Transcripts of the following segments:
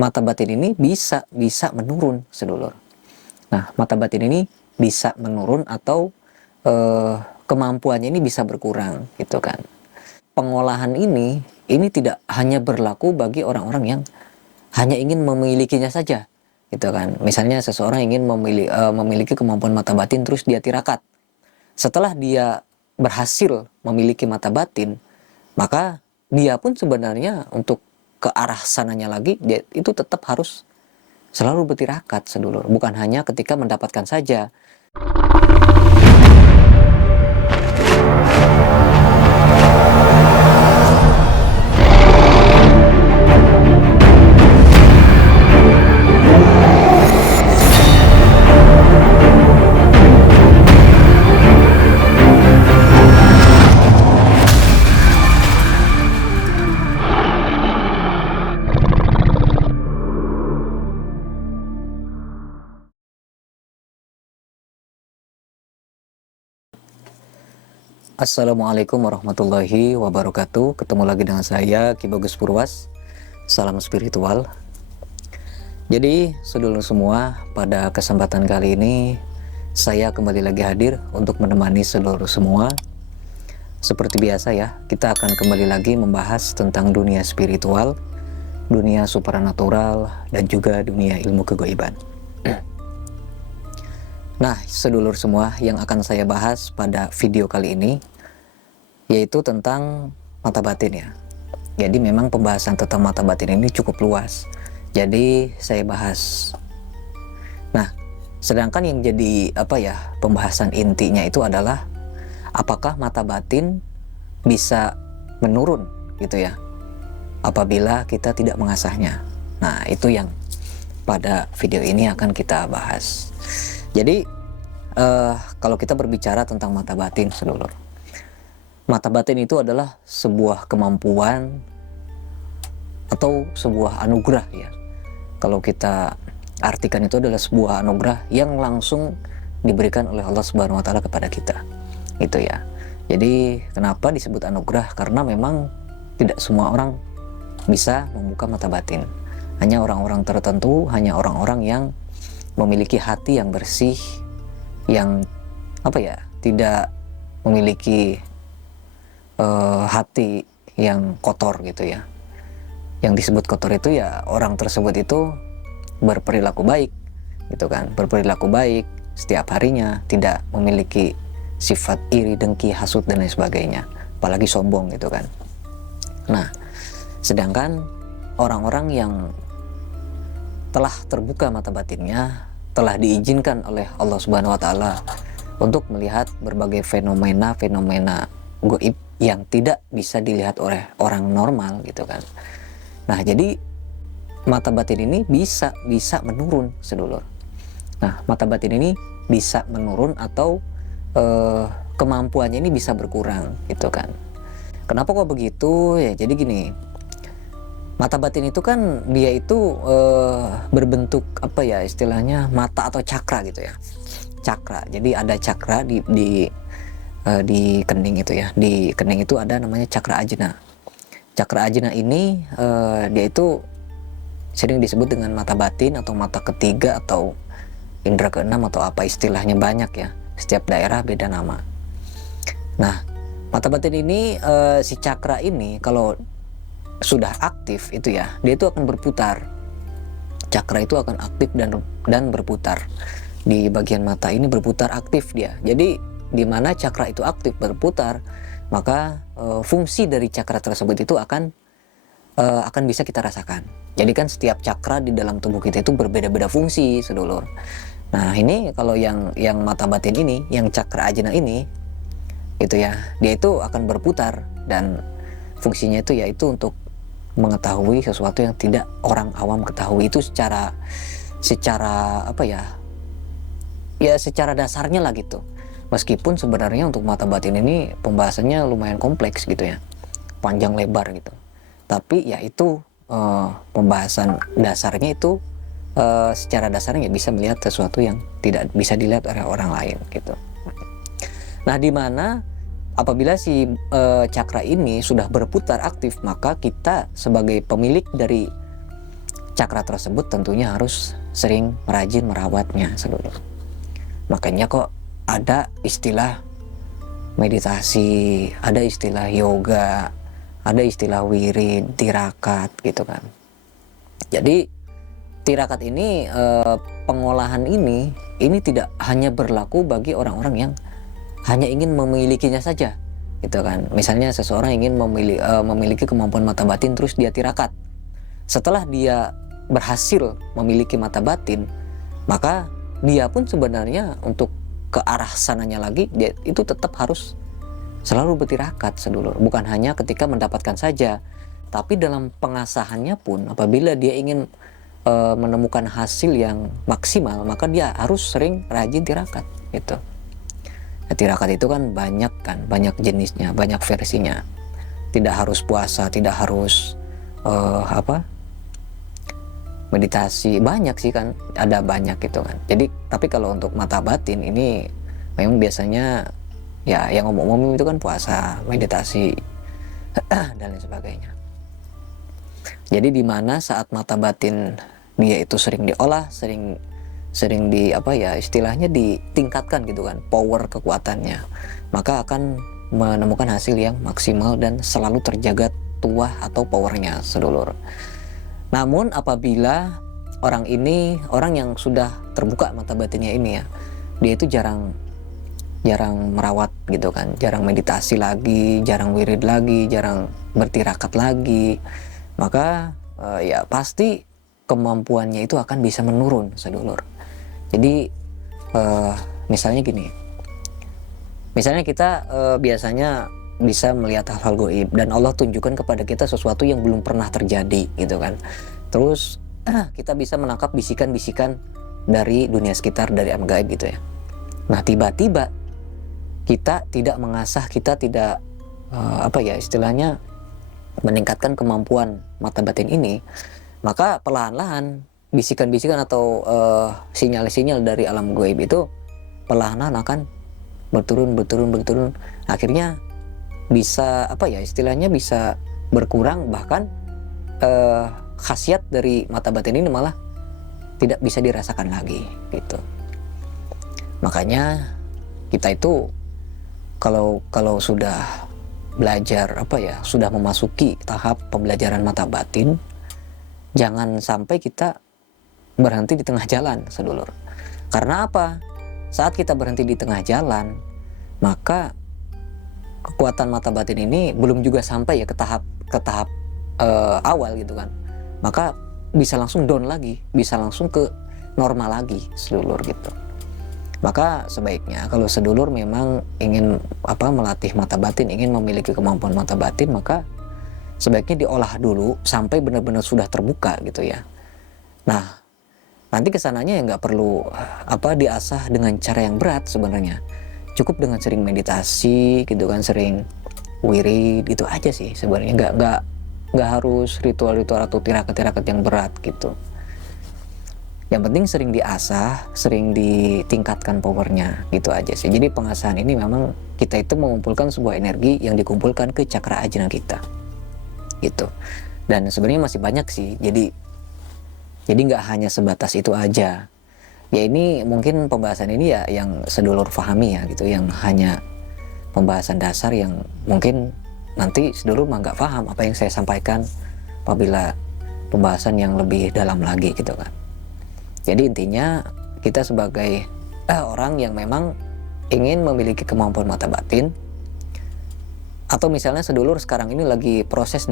mata batin ini bisa menurun, sedulur. Nah, mata batin ini bisa menurun atau kemampuannya ini bisa berkurang, gitu kan. Pengolahan ini tidak hanya berlaku bagi orang-orang yang hanya ingin memilikinya saja, gitu kan. Misalnya seseorang ingin memiliki kemampuan mata batin terus dia tirakat. Setelah dia berhasil memiliki mata batin, maka dia pun sebenarnya untuk ke arah sananya lagi, dia itu tetap harus selalu bertirakat, sedulur. Bukan hanya ketika mendapatkan saja. Assalamualaikum warahmatullahi wabarakatuh. Ketemu lagi dengan saya, Ki Bagus Purwas. Salam spiritual. Jadi, sedulur semua, pada kesempatan kali ini saya kembali lagi hadir untuk menemani sedulur semua. Seperti biasa ya, kita akan kembali lagi membahas tentang dunia spiritual, dunia supranatural, dan juga dunia ilmu kegaiban. Nah, sedulur semua, yang akan saya bahas pada video kali ini yaitu tentang mata batin ya. Jadi memang pembahasan tentang mata batin ini cukup luas. Jadi saya bahas. Nah, sedangkan yang jadi pembahasan intinya itu adalah apakah mata batin bisa menurun gitu ya apabila kita tidak mengasahnya. Nah, itu yang pada video ini akan kita bahas. Jadi kalau kita berbicara tentang mata batin, sedulur, mata batin itu adalah sebuah kemampuan atau sebuah anugerah ya. Kalau kita artikan, itu adalah sebuah anugerah yang langsung diberikan oleh Allah Subhanahu wa taala kepada kita. Itu ya. Jadi kenapa disebut anugerah? Karena memang tidak semua orang bisa membuka mata batin. Hanya orang-orang tertentu, hanya orang-orang yang memiliki hati yang bersih, yang tidak memiliki hati yang kotor gitu ya. Yang disebut kotor itu ya orang tersebut itu berperilaku baik gitu kan, berperilaku baik setiap harinya, tidak memiliki sifat iri, dengki, hasut dan lain sebagainya, apalagi sombong gitu kan. Nah, sedangkan orang-orang yang telah terbuka mata batinnya, telah diizinkan oleh Allah Subhanahu wa taala untuk melihat berbagai fenomena-fenomena gaib yang tidak bisa dilihat oleh orang normal gitu kan. Nah, jadi mata batin ini bisa menurun, sedulur. Nah, mata batin ini bisa menurun atau kemampuannya ini bisa berkurang gitu kan. Kenapa kok begitu? Ya jadi gini, mata batin itu kan dia itu berbentuk istilahnya mata atau cakra gitu ya. Cakra. Jadi ada cakra di kening itu ya. Di kening itu ada namanya cakra ajna. Cakra ajna ini dia itu sering disebut dengan mata batin atau mata ketiga atau indera keenam atau apa istilahnya, banyak ya. Setiap daerah beda nama. Nah, mata batin ini si cakra ini kalau sudah aktif itu ya, dia itu akan berputar. Cakra itu akan aktif dan berputar. Di bagian mata ini berputar aktif dia. Jadi di mana cakra itu aktif berputar, maka fungsi dari cakra tersebut itu akan bisa kita rasakan. Jadi kan setiap cakra di dalam tubuh kita itu berbeda-beda fungsi, sedulur. Nah, ini kalau yang mata batin ini, yang cakra ajna ini, itu ya, dia itu akan berputar dan fungsinya itu yaitu untuk mengetahui sesuatu yang tidak orang awam ketahui. Itu secara secara dasarnya lah gitu. Meskipun sebenarnya untuk mata batin ini pembahasannya lumayan kompleks gitu ya, panjang lebar gitu. Tapi ya itu pembahasan dasarnya itu secara dasarnya bisa melihat sesuatu yang tidak bisa dilihat oleh orang lain gitu. Nah, di mana apabila si cakra ini sudah berputar aktif, maka kita sebagai pemilik dari cakra tersebut tentunya harus sering rajin merawatnya sedulur. Makanya kok ada istilah meditasi, ada istilah yoga, ada istilah wirid, tirakat gitu kan. Jadi tirakat ini, pengolahan ini tidak hanya berlaku bagi orang-orang yang hanya ingin memilikinya saja gitu kan. Misalnya seseorang ingin memiliki kemampuan mata batin terus dia tirakat. Setelah dia berhasil memiliki mata batin, maka dia pun sebenarnya untuk ke arah sananya lagi dia itu tetap harus selalu bertirakat sedulur. Bukan hanya ketika mendapatkan saja, tapi dalam pengasahannya pun apabila dia ingin menemukan hasil yang maksimal, maka dia harus sering rajin tirakat gitu. Ya, tirakat itu kan banyak jenisnya, banyak versinya. Tidak harus puasa, tidak harus meditasi, banyak sih kan, ada banyak gitu kan. Jadi tapi kalau untuk mata batin ini memang biasanya ya yang umum-umum itu kan puasa, meditasi dan lain sebagainya. Jadi di mana saat mata batin dia itu sering diolah, sering di istilahnya ditingkatkan gitu kan, power kekuatannya, maka akan menemukan hasil yang maksimal dan selalu terjaga tuah atau powernya sedulur. Namun apabila orang yang sudah terbuka mata batinnya ini ya, dia itu jarang merawat gitu kan, jarang meditasi lagi, jarang wirid lagi, jarang bertirakat lagi, maka ya pasti kemampuannya itu akan bisa menurun sedulur. Jadi misalnya gini, misalnya kita biasanya bisa melihat hal-hal gaib dan Allah tunjukkan kepada kita sesuatu yang belum pernah terjadi gitu kan. Terus kita bisa menangkap bisikan-bisikan dari dunia sekitar, dari alam gaib gitu ya. Nah tiba-tiba kita tidak mengasah, kita tidak istilahnya meningkatkan kemampuan mata batin ini, maka perlahan-lahan bisikan-bisikan atau sinyal-sinyal dari alam gaib itu perlahan-lahan akan berturun, akhirnya bisa istilahnya bisa berkurang, bahkan khasiat dari mata batin ini malah tidak bisa dirasakan lagi gitu. Makanya kita itu kalau sudah belajar sudah memasuki tahap pembelajaran mata batin, jangan sampai kita berhenti di tengah jalan sedulur. Karena apa? Saat kita berhenti di tengah jalan, maka kekuatan mata batin ini belum juga sampai ya ke tahap awal gitu kan, maka bisa langsung down lagi, bisa langsung ke normal lagi sedulur gitu. Maka sebaiknya kalau sedulur memang ingin melatih mata batin, ingin memiliki kemampuan mata batin, maka sebaiknya diolah dulu sampai benar-benar sudah terbuka gitu ya. Nah nanti kesananya ya nggak perlu diasah dengan cara yang berat sebenarnya. Cukup dengan sering meditasi gitu kan, sering wirid gitu aja sih sebenarnya. Nggak harus ritual-ritual atau tirakat-tirakat yang berat gitu. Yang penting sering diasah, sering ditingkatkan powernya gitu aja sih. Jadi pengasahan ini memang kita itu mengumpulkan sebuah energi yang dikumpulkan ke cakra ajna kita gitu. Dan sebenarnya masih banyak sih. Jadi nggak hanya sebatas itu aja. Ya ini mungkin pembahasan ini ya yang sedulur pahami ya gitu, yang hanya pembahasan dasar yang mungkin nanti sedulur mah nggak paham apa yang saya sampaikan apabila pembahasan yang lebih dalam lagi gitu kan. Jadi intinya kita sebagai orang yang memang ingin memiliki kemampuan mata batin, atau misalnya sedulur sekarang ini lagi proses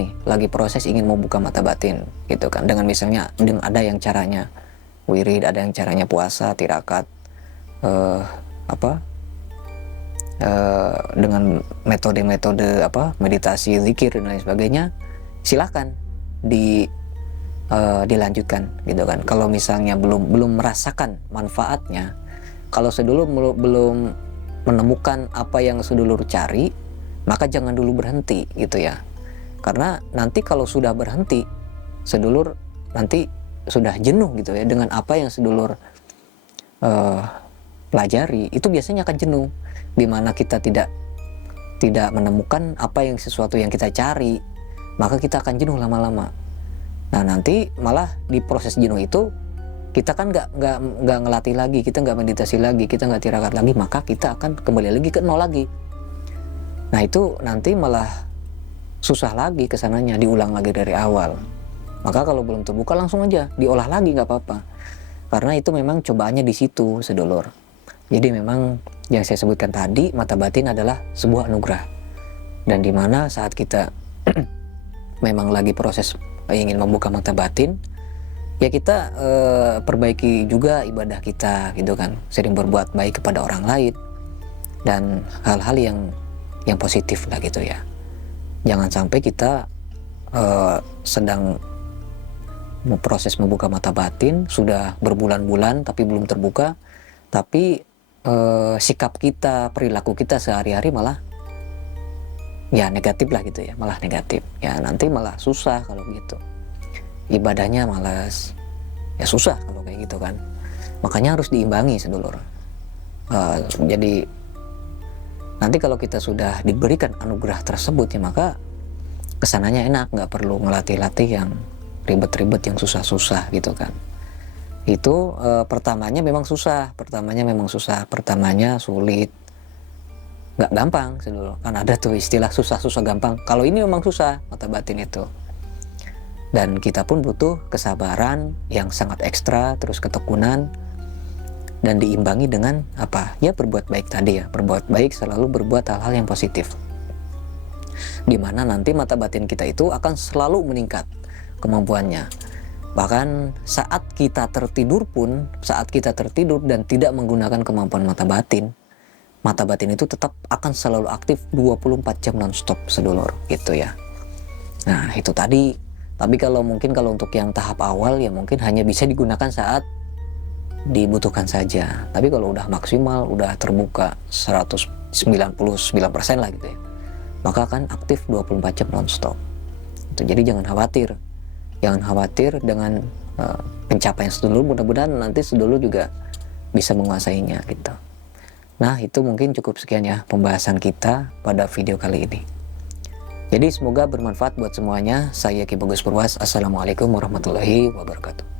ingin membuka mata batin gitu kan, dengan misalnya ada yang caranya wirid, ada yang caranya puasa, tirakat, dengan metode-metode meditasi, zikir dan lain sebagainya, silakan dilanjutkan gitu kan. Kalau misalnya belum merasakan manfaatnya, kalau sedulur belum menemukan apa yang sedulur cari, maka jangan dulu berhenti gitu ya. Karena nanti kalau sudah berhenti, sedulur nanti sudah jenuh gitu ya dengan apa yang sedulur pelajari, itu biasanya akan jenuh, dimana kita tidak menemukan sesuatu yang kita cari, maka kita akan jenuh lama-lama. Nah nanti malah di proses jenuh itu kita kan nggak ngelatih lagi, kita nggak meditasi lagi, kita nggak tirakat lagi, maka kita akan kembali lagi ke nol lagi. Nah itu nanti malah susah lagi kesananya, diulang lagi dari awal. Maka kalau belum terbuka langsung aja diolah lagi, nggak apa-apa, karena itu memang cobaannya di situ sedulur. Jadi memang yang saya sebutkan tadi, mata batin adalah sebuah anugerah, dan dimana saat kita memang lagi proses ingin membuka mata batin, ya kita perbaiki juga ibadah kita gitu kan, sering berbuat baik kepada orang lain dan hal-hal yang positif lah gitu ya. Jangan sampai kita sedang proses membuka mata batin sudah berbulan-bulan tapi belum terbuka, tapi sikap kita, perilaku kita sehari-hari malah ya negatif lah gitu ya, malah negatif ya. Nanti malah susah kalau gitu, ibadahnya malas, ya susah kalau kayak gitu kan. Makanya harus diimbangi sedulur. Jadi nanti kalau kita sudah diberikan anugerah tersebut ya, maka kesananya enak, nggak perlu ngelatih-latih yang ribet-ribet, yang susah-susah gitu kan. Itu pertamanya memang susah, pertamanya sulit, nggak gampang sedulur. Kan ada tuh istilah susah-susah gampang. Kalau ini memang susah mata batin itu. Dan kita pun butuh kesabaran yang sangat ekstra, terus ketekunan, dan diimbangi dengan apa? Ya berbuat baik tadi ya. Berbuat baik, selalu berbuat hal-hal yang positif. Dimana nanti mata batin kita itu akan selalu meningkat kemampuannya. Bahkan saat kita tertidur pun, saat kita tertidur dan tidak menggunakan kemampuan mata batin itu tetap akan selalu aktif 24 jam non-stop sedulur gitu ya. Nah itu tadi. Tapi kalau untuk yang tahap awal ya mungkin hanya bisa digunakan saat dibutuhkan saja. Tapi kalau udah maksimal, udah terbuka 199% lah gitu ya, maka akan aktif 24 jam non-stop. Jadi jangan khawatir dengan pencapaian sedulur. Mudah-mudahan nanti sedulur juga bisa menguasainya gitu. Nah itu mungkin cukup sekian ya pembahasan kita pada video kali ini. Jadi semoga bermanfaat buat semuanya. Saya Ki Bagus Purwas. Assalamualaikum warahmatullahi wabarakatuh.